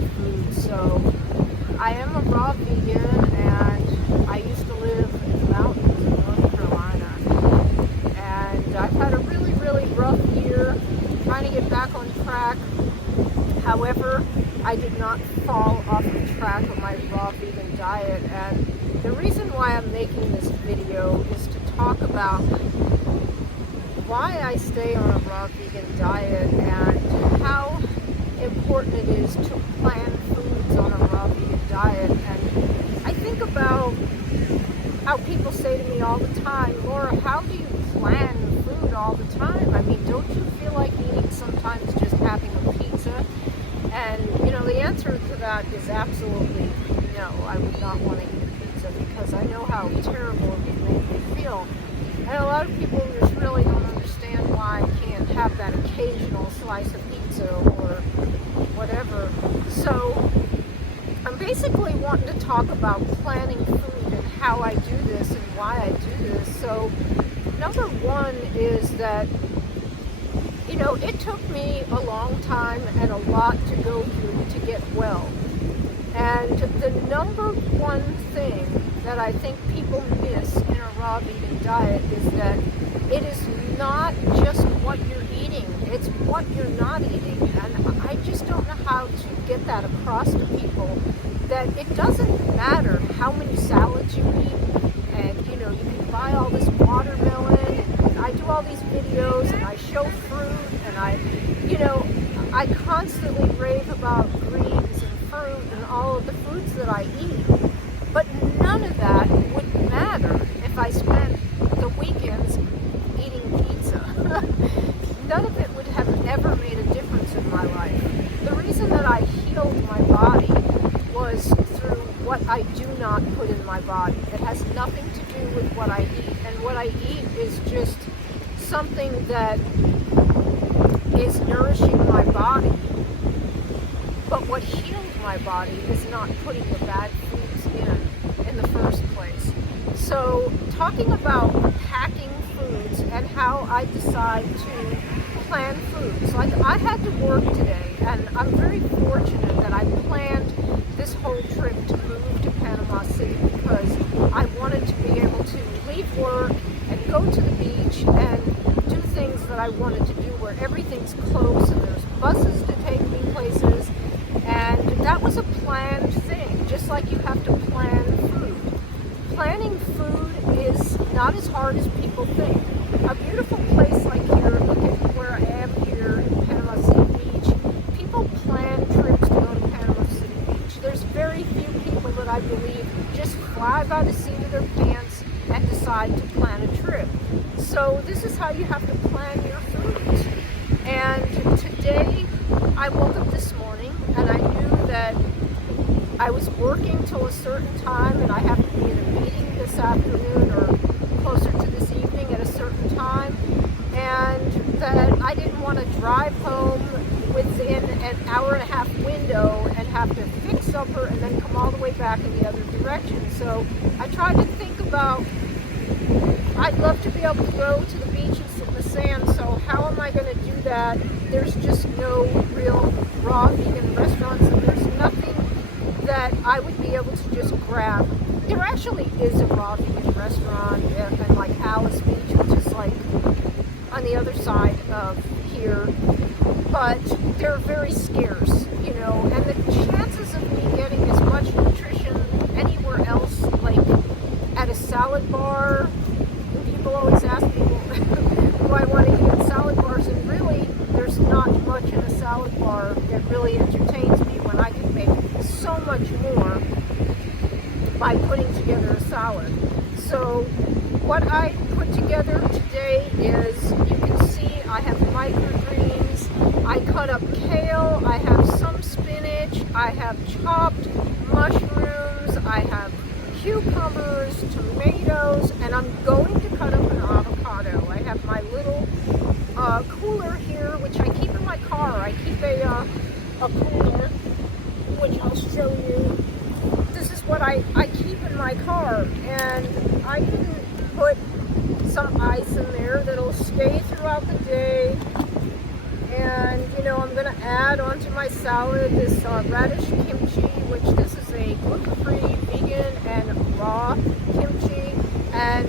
raw food. So I am a raw vegan, and I used to live in the mountains in North Carolina. And I've had a really, really rough year trying to get back on track. However, I did not fall off the track of my raw vegan diet. And the reason why I'm making this video is to talk about why I stay on a raw vegan diet and how important it is to plan foods on a raw vegan diet. And I think about how people say to me all the time, Laura, how do you plan food all the time? I mean, don't you feel like eating sometimes just having a pizza? And, you know, the answer to that is absolutely no. I would not want to eat a pizza because I know how terrible it would make me feel. And a lot of people just really don't understand why I can't have that occasional slice of pizza or whatever. So I'm basically wanting to talk about planning food and how I do this and why I do this. So number one is that, you know, it took me a long time and a lot to go through to get well. And the number one thing that I think people miss in a raw vegan diet is that it is not just what you're eating, it's what you're not eating. And I just don't know how to get that across to people, that it doesn't matter how many salads you eat, and you know, you can buy all this watermelon, and I do all these videos and I show fruit, and you know, I constantly rave about greens and fruit and all of the foods that I eat. But none of that would matter if I spent the weekends eating pizza. None of it would have ever made a difference in my life. The reason that I healed my body was through what I do not put in my body. It has nothing to do with what I eat. And what I eat is just something that is nourishing my body. But what healed my body is not putting the bad foods in the first place. So talking about packing foods and how I decide to plan foods. Like, I had to work today, and I'm very fortunate that I planned this whole trip to move to Panama City because I wanted to be able to leave work and go to the beach and do things that I wanted to do where everything's close and there's buses to take me places. And that was a planned thing, just like you have to plan food. Planning food is not as hard as people think. A beautiful place like here, look at where I am here in Panama City Beach, people plan trips to go to Panama City Beach. There's very few people that I believe just fly by the seat of their pants and decide to plan a trip. So this is how you have to plan your foods. And today, I woke up this morning and I knew that I was working till a certain time and I have to be in a meeting this afternoon or closer to this evening at a certain time, and that I didn't want to drive home within an hour and a half window and have to fix supper and then come all the way back in the other direction. So I tried to think about, I'd love to be able to go to the beach and sit in the sand, so how am I going to do that? There's just no real raw vegan restaurants, and there's nothing that I would be able to just grab. There actually is a raw vegan restaurant in like Alice Beach, which is like on the other side of here, but they're very scarce, you know, and the chances of me getting as much nutrition anywhere else, like at a salad bar, people always ask me, do I want to eat at salad bars? And really, there's not much in a salad bar that really entertains me when I can make so much more by putting together a salad. So what I put together today is, you can see I have microgreens, I cut up kale, I have some spinach, I have chopped mushrooms, I have cucumbers, tomatoes, and I'm going to cut up an avocado. I have my little cooler here, which I keep in my car. I keep a cooler, which I'll show you. This is what I keep in my car, and I can put some ice in there that'll stay throughout the day. And you know, I'm going to add onto my salad this radish kimchi, which this is a gluten-free, vegan, and raw kimchi. And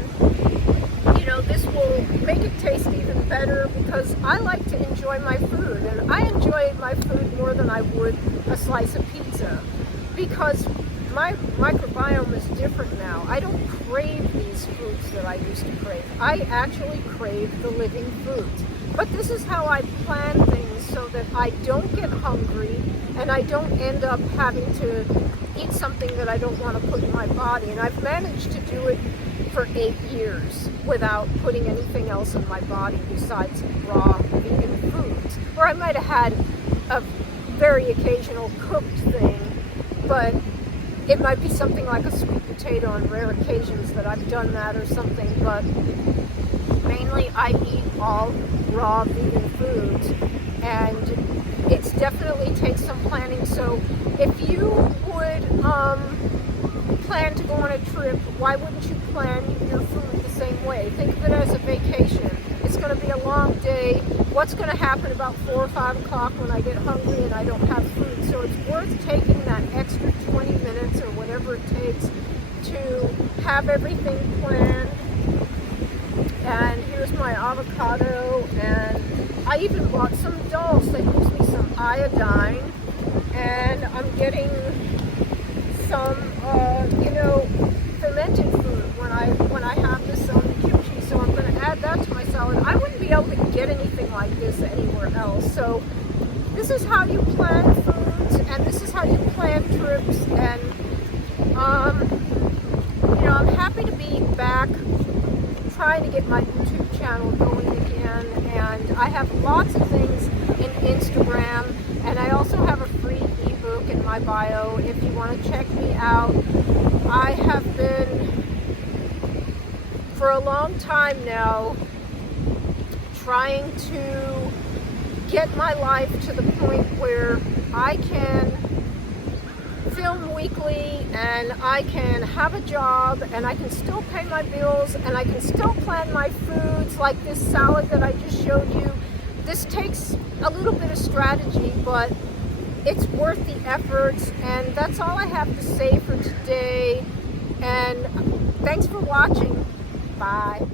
you know, this will make it taste even better because I like to enjoy my food, and I enjoy my food more than I would a slice of pizza because my microbiome is different now. I don't crave these foods that I used to crave. I actually crave the living foods. But this is how I plan things so that I don't get hungry and I don't end up having to eat something that I don't want to put in my body. And I've managed to do it for 8 years without putting anything else in my body besides raw vegan foods. Or I might have had a very occasional cooked thing, but it might be something like a sweet potato on rare occasions that I've done that or something, but mainly I eat all raw vegan foods, and it's definitely takes some planning. So if you would plan to go on a trip, why wouldn't you plan your food the same way? Think of it as a vacation. It's going to be a long day. What's going to happen about 4 or 5 o'clock when I get hungry and I don't have food? So it's worth taking that extra 20 minutes or whatever it takes to have everything planned. And here's my avocado, and I even bought some dulse that gives me some iodine, and I'm getting some, you know, fermented food when I have this kimchi, so I'm going to add that to my salad. I wouldn't be able to get anything like this anywhere else. So this is how you plan foods, and this is how you plan trips, and you know, I'm happy to be back trying to get my YouTube channel going again, and I have lots of things in Instagram, and I also have a free ebook in my bio if you want to check me out. I have been, for a long time now, trying to get my life to the point where I can film weekly and I can have a job and I can still pay my bills and I can still plan my foods like this salad that I just showed you. This takes a little bit of strategy, but it's worth the efforts, and that's all I have to say for today. And thanks for watching. Bye.